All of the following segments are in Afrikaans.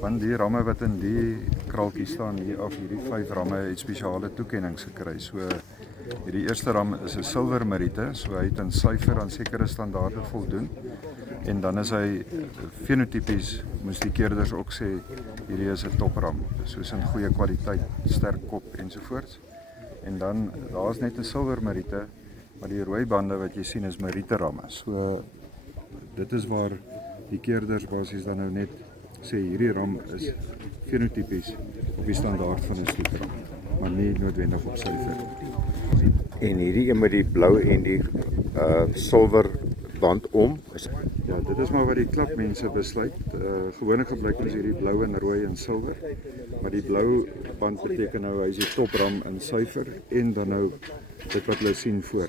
Want die ramme wat in die kraaltjie staan hier af, hierdie 5 ramme het spesiale toekennings gekry. So hierdie eerste ram is 'n silwer meriete, so hy het in syfer aan sekere standaarde voldoen. En dan is hy fenotipies, moes die keerders ook sê, hierdie is 'n topram, soos in goeie kwaliteit, sterk kop ensovoorts. En dan, daar is net 'n silwer meriete, maar die rooi bande wat jy sien is meriete ramme. So dit is waar die keerders basies dan nou net sê hierdie ram is fenotipies op die standaard van 'n stoetram, maar nie noodwendig op syfer. En hierdie een met die blou en die silwer band om. Ja, dit is maar wat die klapmense besluit. Gewoonlik gebruik ons hierdie blou en rooi en silwer, maar die blou band beteken nou hy is die topram in syfer en dan nou dit wat hulle sien voor.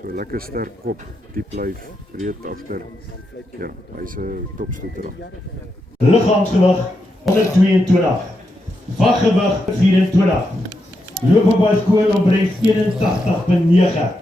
So lekker sterk kop, diep lyf, breed agter. Ja, hy's 'n topstoetram. Liggaamsgewig 122, waggewig 24, loopbaanskool opbrengs 81.9,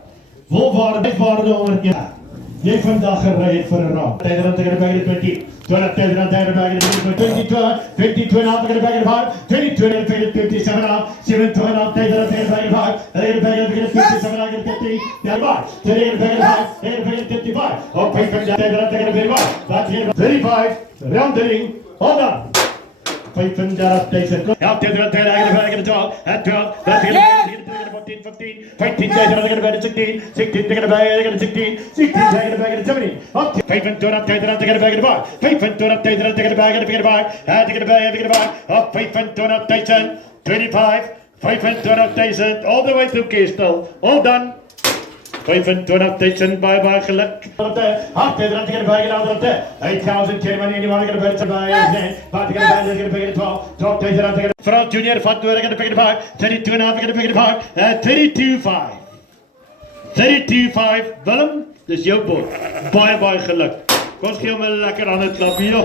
wolwaarde 101. Jy vandag gery het vir 'n ram. Tyderat tegen die bagger 20, 20 tyderat tegen die bagger 22, 22 na tegen die bagger 5, 22 tegen 27 na, 27 na tyderat tegen die bagger 5, tegen die bagger 27 na 30, ja maar, tegen die bagger 5, tegen die bagger 35. Op 5 tyderat tegen die bagger 5, wat hier 35, roundering, hold on. 35.000. Ja, tyderat tegen die bagger 12, 12, 14, 15, 15 tegen de bagger 16, 16 tegen de bagger 16, 16 tegen de bagger 17. Op 25 tegen de bagger 5, 25 tegen de bagger 5, tegen de bagger 5, op 25.000, 25, 25.000, all the way to Keestel, all done. 25.000 bye geluk. Hart tegen de bagger 8,000 Germany en die man tegen de bagger bij. Wat tegen de bagger tegen 12, 12 tegen de Vooral junior van door tegen de bagger 5, 32 en tegen de bagger 5, 32.5. 32.5 Willem, dis jou bord. Baie geluk. Kom gee hom 'n lekker hande klap hier.